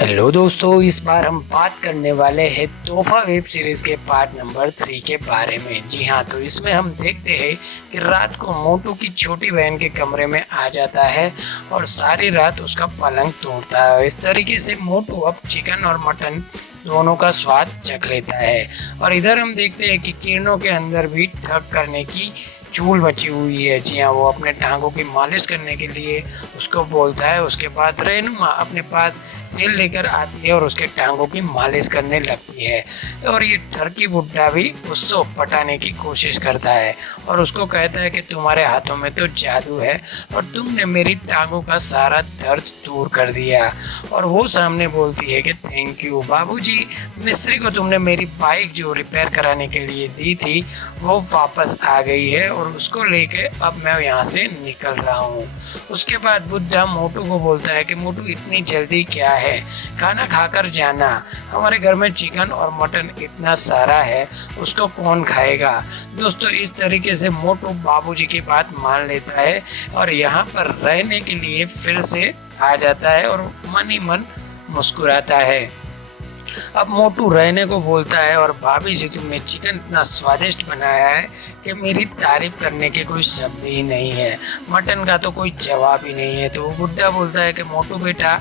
Hello दोस्तों, इस बार हम बात करने वाले हैं तोहफा वेब सीरीज के पार्ट नंबर 3 के बारे में। जी हाँ, तो इसमें हम देखते हैं कि रात को मोटू की छोटी बहन के कमरे में आ जाता है और सारी रात उसका पलंग तोड़ता है। इस तरीके से मोटू अब चिकन और मटन दोनों का स्वाद चख लेता है। और इधर हम देखते हैं कि किरणों के अंदर भी ठग करने की चूल बची हुई है। जी हाँ, वो अपने टांगों की मालिश करने के लिए उसको बोलता है। उसके बाद रेनुमा अपने पास तेल लेकर आती है और उसके टांगों की मालिश करने लगती है। और ये ठरकी बुड्ढा भी उसको पटाने की कोशिश करता है और उसको कहता है कि तुम्हारे हाथों में तो जादू है और तुमने मेरी टांगों का सारा दर्द दूर कर दिया। और वो सामने बोलती है कि थैंक यू बाबूजी, मिस्त्री को तुमने मेरी बाइक जो रिपेयर कराने के लिए दी थी वो वापस आ गई है और उसको लेके अब मैं यहाँ से निकल रहा हूँ। उसके बाद बुड्ढा मोटू को बोलता है कि मोटू इतनी जल्दी क्या है, खाना खाकर जाना, हमारे घर में चिकन और मटन इतना सारा है, उसको कौन खाएगा। दोस्तों, इस तरीके से मोटू बाबूजी की बात मान लेता है और यहाँ पर रहने के लिए फिर से आ जाता है और मन ही मन मुस्कुराता है। अब मोटू रहने को बोलता है और भाभी जी तुमने चिकन इतना स्वादिष्ट बनाया है कि मेरी तारीफ करने के कोई शब्द ही नहीं है, मटन का तो कोई जवाब ही नहीं है। तो वो बुड्ढा बोलता है कि मोटू बेटा,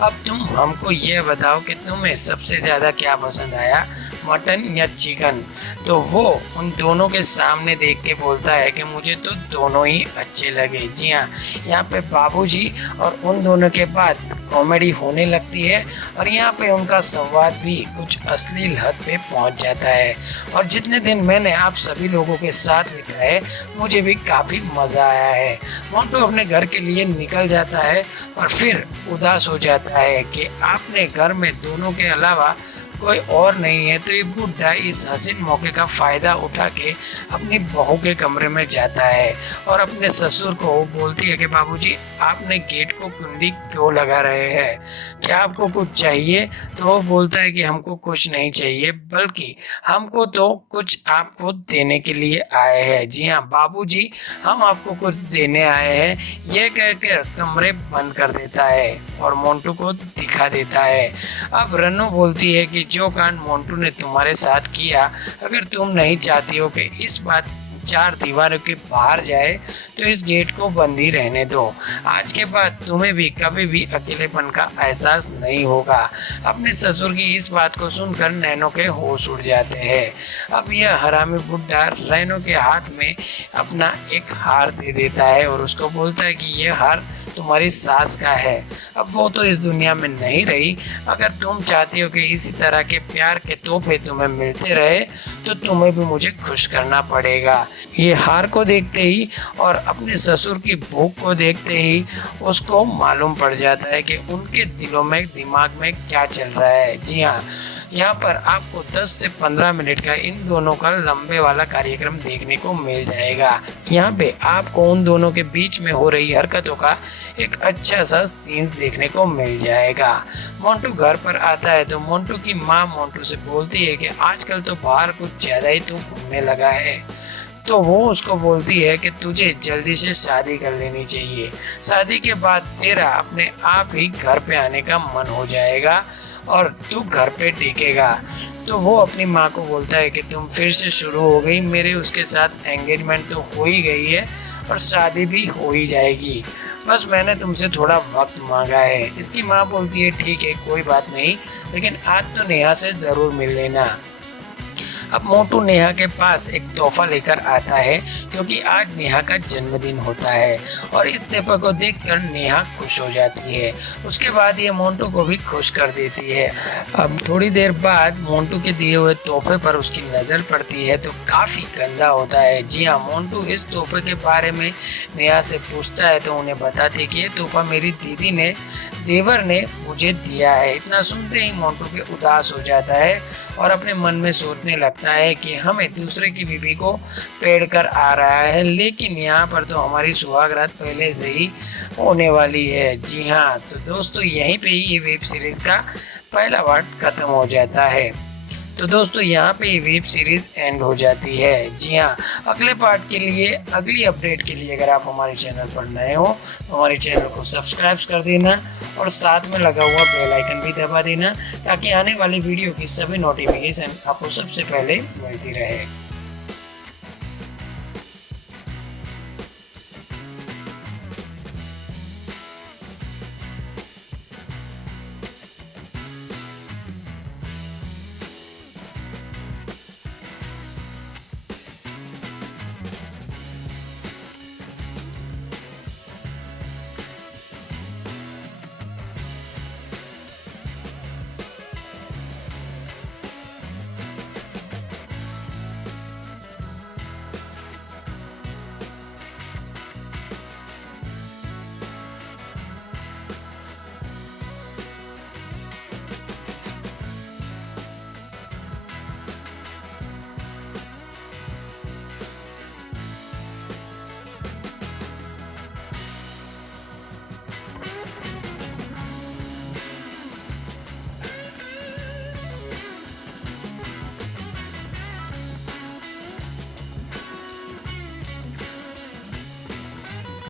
अब तुम हमको ये बताओ कि तुम्हें सबसे ज़्यादा क्या पसंद आया, मटन या चिकन। तो वो उन दोनों के सामने देख के बोलता है कि मुझे तो दोनों ही अच्छे लगे। जी हाँ, यहाँ पे बाबूजी और उन दोनों के बाद कॉमेडी होने लगती है और यहाँ पे उनका संवाद भी कुछ अश्लील हद पे पहुँच जाता है। और जितने दिन मैंने आप सभी लोगों के साथ बिताए मुझे भी काफ़ी मज़ा आया है। मोटू अपने घर के लिए निकल जाता है और फिर उदास हो जाता है कि आपने घर में दोनों के अलावा कोई और नहीं है। तो ये बुड्ढा इस हसीन मौके का फ़ायदा उठा के अपनी बहू के कमरे में जाता है और अपने ससुर को बोलती है कि बाबूजी आपने गेट को कुंडी क्यों लगा रहे हैं, क्या आपको कुछ चाहिए। तो वो बोलता है कि हमको कुछ नहीं चाहिए, बल्कि हमको तो कुछ आपको देने के लिए आए हैं। जी हाँ बाबूजी, हम आपको कुछ देने आए हैं, ये कहकर कमरे बंद कर देता है और मोंटू को दिखा देता है। अब रन्नू बोलती है कि जो कांड मोंटू ने तुम्हारे साथ किया, अगर तुम नहीं चाहती हो कि इस बात चार दीवारों के बाहर जाए तो इस गेट को बंद ही रहने दो। आज के बाद तुम्हें भी कभी भी अकेलेपन का एहसास नहीं होगा। अपने ससुर की इस बात को सुनकर नैनो के होश उड़ जाते हैं। अब यह हरामी बुड्ढा रैनो के हाथ में अपना एक हार दे देता है और उसको बोलता है कि यह हार तुम्हारी सास का है, अब वो तो इस दुनिया में नहीं रही। अगर तुम चाहती हो कि इसी तरह के प्यार के तोहफे तुम्हें मिलते रहे तो तुम्हें भी मुझे खुश करना पड़ेगा। ये हार को देखते ही और अपने ससुर की भूख को देखते ही उसको मालूम पड़ जाता है कि उनके दिलों में दिमाग में क्या चल रहा है। जी हाँ, यहाँ पर आपको 10 से 15 मिनट का इन दोनों का लंबे वाला कार्यक्रम देखने को मिल जाएगा। यहाँ पे आपको उन दोनों के बीच में हो रही हरकतों का एक अच्छा सा सीन्स देखने को मिल जाएगा। मोंटू घर पर आता है तो मोंटू की माँ मोंटू से बोलती है कि आजकल तो बाहर कुछ ज़्यादा ही तू घूमने लगा है। तो वो उसको बोलती है कि तुझे जल्दी से शादी कर लेनी चाहिए, शादी के बाद तेरा अपने आप ही घर पे आने का मन हो जाएगा और तू घर पे टिकेगा। तो वो अपनी माँ को बोलता है कि तुम फिर से शुरू हो गई, मेरे उसके साथ एंगेजमेंट तो हो ही गई है और शादी भी हो ही जाएगी, बस मैंने तुमसे थोड़ा वक्त मांगा है। इसकी माँ बोलती है ठीक है कोई बात नहीं, लेकिन आज तो नेहा से ज़रूर मिल लेना। अब मोटू नेहा के पास एक तोहफा लेकर आता है क्योंकि आज नेहा का जन्मदिन होता है और इस तोहफे को देखकर नेहा खुश हो जाती है। उसके बाद ये मोंटू को भी खुश कर देती है। अब थोड़ी देर बाद मोंटू के दिए हुए तोहफे पर उसकी नज़र पड़ती है तो काफ़ी गंदा होता है। जी हाँ, मोंटू इस तोहफे के बारे में नेहा से पूछता है तो उन्हें बताती है कि ये तोहफा मेरी दीदी ने, देवर ने मुझे दिया है। इतना सुनते ही मोंटू के उदास हो जाता है और अपने मन में सोचने लगता है कि हमें दूसरे की बीवी को पेड़ कर आ रहा है, लेकिन यहाँ पर तो हमारी सुहागरात पहले से ही होने वाली है। जी हाँ, तो दोस्तों यहीं पे ही ये वेब सीरीज का पहला पार्ट खत्म हो जाता है। तो दोस्तों यहाँ पे ये वेब सीरीज एंड हो जाती है। जी हाँ, अगले पार्ट के लिए, अगली अपडेट के लिए अगर आप हमारे चैनल पर नए हो तो हमारे चैनल को सब्सक्राइब कर देना और साथ में लगा हुआ बेल आइकन भी दबा देना, ताकि आने वाली वीडियो की सभी नोटिफिकेशन आपको सबसे पहले मिलती रहे।